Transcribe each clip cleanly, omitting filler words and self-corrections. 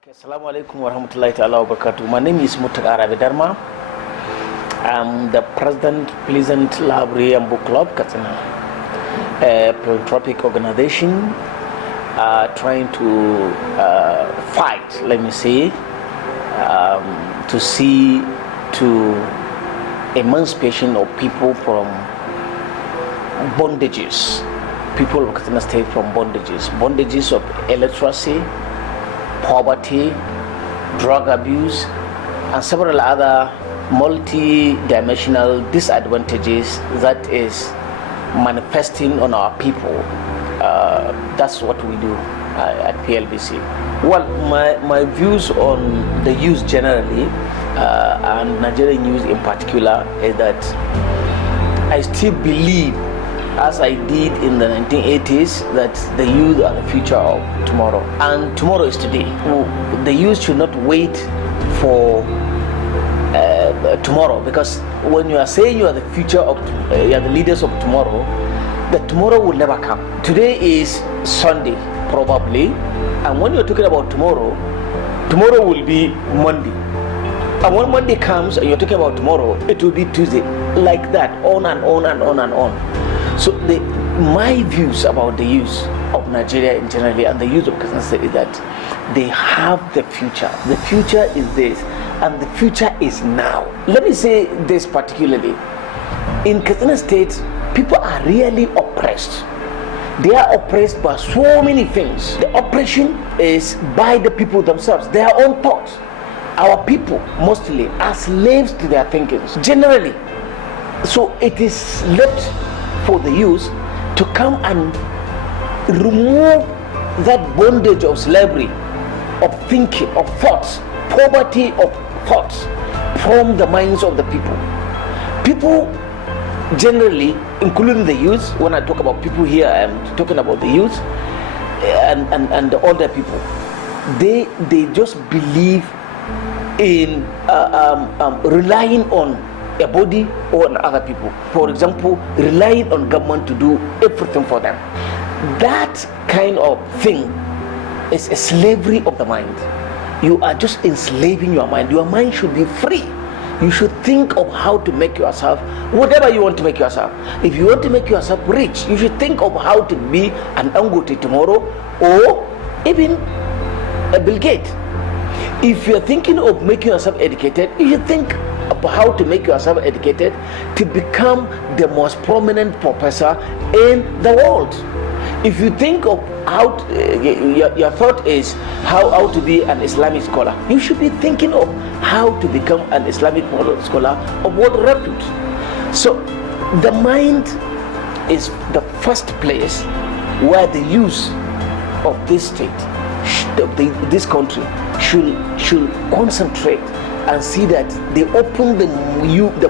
Okay, Assalamu alaikum warahmatullahi ta'ala wa barakatuh. My name is Muttaka Arabi Dharma. I'm the president, Pleasant Library and Book Club, Katsina, a philanthropic organization trying to fight, let me say, to see to emancipation of people from bondages, people of Katsina State from bondages of illiteracy, poverty, drug abuse, and several other multi-dimensional disadvantages that is manifesting on our people. That's what we do at PLBC. Well, my views on the youth generally and Nigerian youth in particular is that I still believe, as I did in the 1980s, that the youth are the future of tomorrow, and tomorrow is today. The youth should not wait for tomorrow, because when you are saying you are the future of, you are the leaders of tomorrow, the tomorrow will never come. Today is Sunday probably, and when you are talking about tomorrow, tomorrow will be Monday, and when Monday comes and you are talking about tomorrow, it will be Tuesday, like that, on and on and on and on. So my views about the youth of Nigeria in generally and the youth of Katsina State is that they have the future. The future is this, and the future is now. Let me say this particularly. In Katsina State, people are really oppressed. They are oppressed by so many things. The oppression is by the people themselves, their own thoughts. Our people mostly are slaves to their thinkings, generally. So it is left for the youth to come and remove that bondage of slavery, of thinking, of thoughts, poverty of thoughts from the minds of the people. People generally, including the youth, when I talk about people here, I'm talking about the youth and the older people. They just believe in relying on a body or on other people. For example, relying on government to do everything for them. That kind of thing is a slavery of the mind. You are just enslaving your mind. Your mind should be free. You should think of how to make yourself whatever you want to make yourself. If you want to make yourself rich, you should think of how to be an Dangote tomorrow, or even a Bill Gates. If you're thinking of making yourself educated, you should think of how to make yourself educated to become the most prominent professor in the world. If you think of how your thought is how to be an Islamic scholar, you should be thinking of how to become an Islamic scholar of world repute. So the mind is the first place where the youth of this state, this country, should concentrate and see that they open the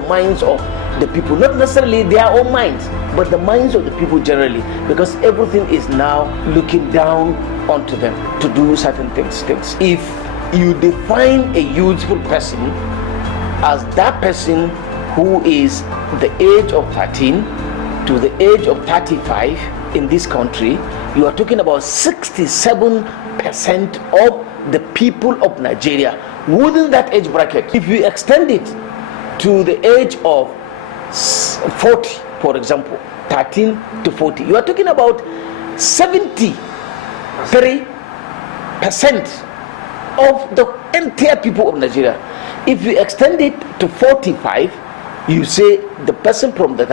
minds of the people, not necessarily their own minds, but the minds of the people generally, because everything is now looking down onto them to do certain things. If you define a youthful person as that person who is the age of 13 to the age of 35 in this country, you are talking about 67% of the people of Nigeria within that age bracket. If you extend it to the age of 40, for example, 13 to 40, you are talking about 73% of the entire people of Nigeria. If you extend it to 45, you say the person from the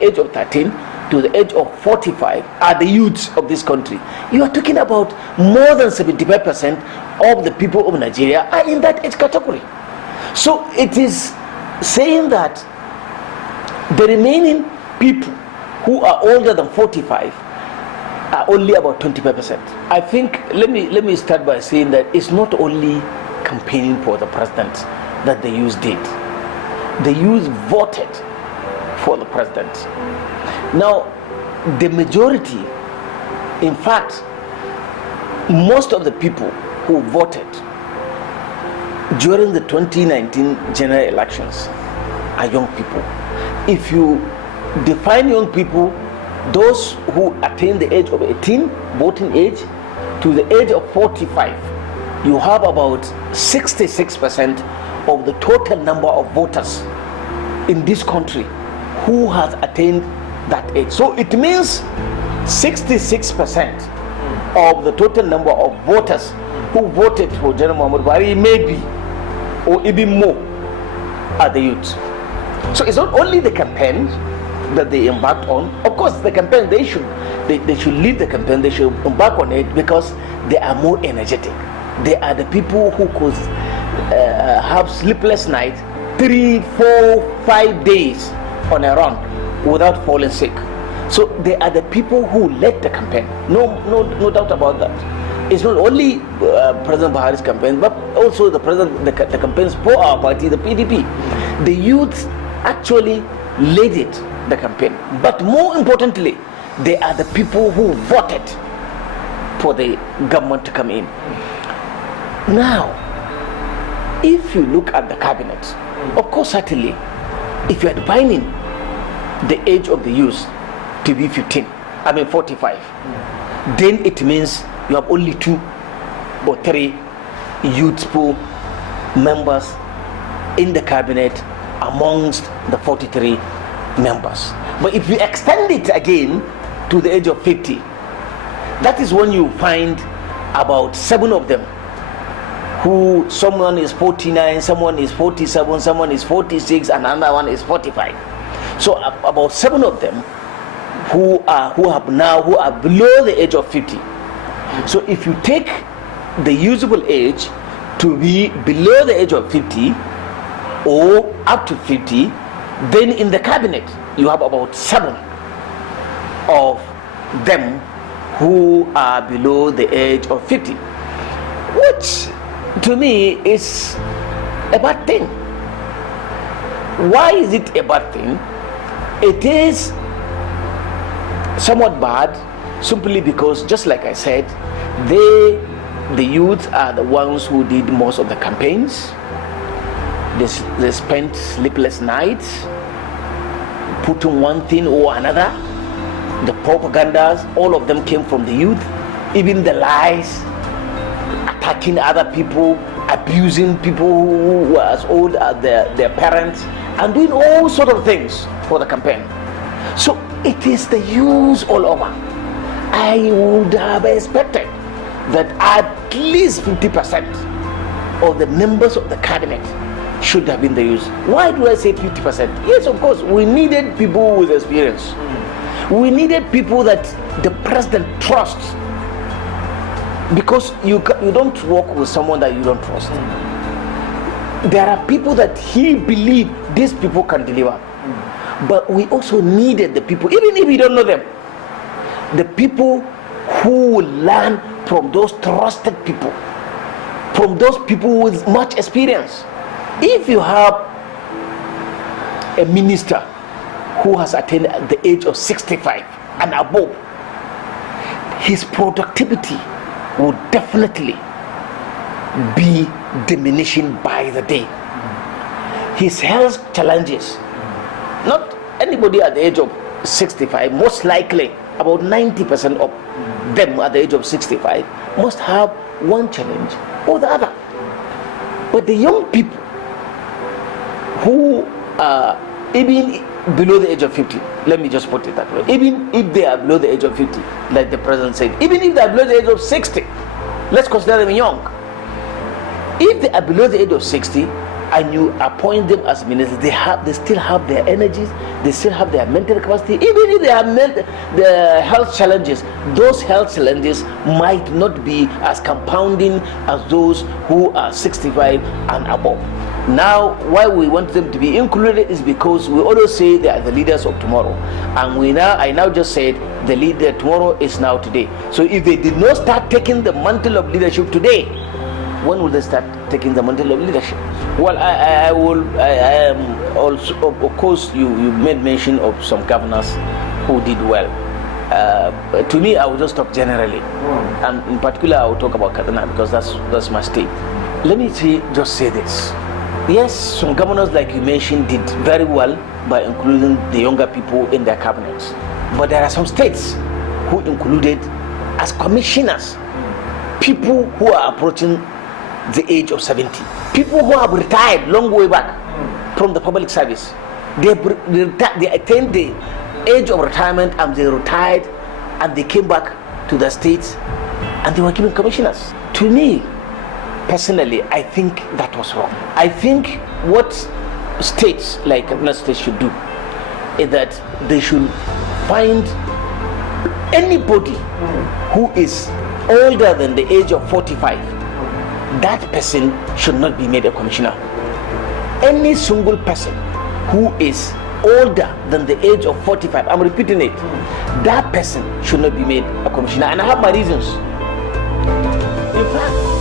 age of 13 to the age of 45 are the youths of this country. You are talking about more than 75% of the people of Nigeria are in that age category. So it is saying that the remaining people who are older than 45 are only about 25%. I think, let me start by saying that it's not only campaigning for the president that the youth did. The youth voted for the president. Now, the majority, in fact, most of the people who voted during the 2019 general elections are young people. If you define young people, those who attain the age of 18, voting age, to the age of 45, you have about 66% of the total number of voters in this country who has attained that age. So it means 66% of the total number of voters who voted for General Muhammadu Buhari, maybe, or even more, are the youth. So it's not only the campaign that they embarked on. Of course, the campaign, they should lead the campaign, they should embark on it because they are more energetic. They are the people who could have sleepless nights 3, 4, 5 days on a run without falling sick. So they are the people who led the campaign. No doubt about that. It's not only President Buhari's campaign, but also the campaigns for our party, the PDP. The youth actually led it, the campaign. But more importantly, they are the people who voted for the government to come in. Now, if you look at the cabinet, of course, certainly, if you are defining the age of the youth to be 45, then it means you have only 2 or 3 youthful members in the cabinet amongst the 43 members. But if you extend it again to the age of 50, that is when you find about 7 of them who, someone is 49, someone is 47, someone is 46, and another one is 45. So about 7 of them who are below the age of 50. So if you take the usable age to be below the age of 50 or up to 50, then in the cabinet you have about 7 of them who are below the age of 50, which to me is a bad thing. Why is it a bad thing? It is somewhat bad simply because, just like I said, the youth are the ones who did most of the campaigns. They spent sleepless nights putting one thing or another. The propagandas, all of them came from the youth. Even the lies, attacking other people, abusing people who were as old as their parents, and doing all sort of things for the campaign. So it is the youth all over. I would have expected that at least 50% of the members of the cabinet should have been the youth. Why do I say 50%? Yes, of course, we needed people with experience. We needed people that the president trusts, because you don't work with someone that you don't trust. There are people that he believes these people can deliver. But we also needed the people, even if we don't know them, the people who will learn from those trusted people, from those people with much experience. If you have a minister who has attained the age of 65 and above, his productivity will definitely be diminishing by the day. His health challenges, not anybody at the age of 65, most likely about 90% of them at the age of 65 must have one challenge or the other. But the young people who are even below the age of 50, let me just put it that way, even if they are below the age of 50, like the president said, even if they are below the age of 60, let's consider them young. If they are below the age of 60 and you appoint them as ministers, they still have their energies, they still have their mental capacity. Even if they have the health challenges, those health challenges might not be as compounding as those who are 65 and above. Now, why we want them to be included is because we always say they are the leaders of tomorrow, and I now just said the leader tomorrow is now today. So if they did not start taking the mantle of leadership today, when will they start taking the mantle of leadership? Well, I am also, of course, you made mention of some governors who did well. To me, I will just talk generally, and in particular, I will talk about Kaduna because that's my state. Let me just say this. Yes, some governors, like you mentioned, did very well by including the younger people in their cabinets. But there are some states who included as commissioners people who are approaching the age of 70. People who have retired long way back from the public service, they attained the age of retirement and they retired and they came back to the states and they were given commissioners. To me, personally, I think that was wrong. I think what states like Kaduna State should do is that they should find anybody who is older than the age of 45. That person should not be made a commissioner. Any single person who is older than the age of 45, I'm repeating it, that person should not be made a commissioner. And I have my reasons. In fact,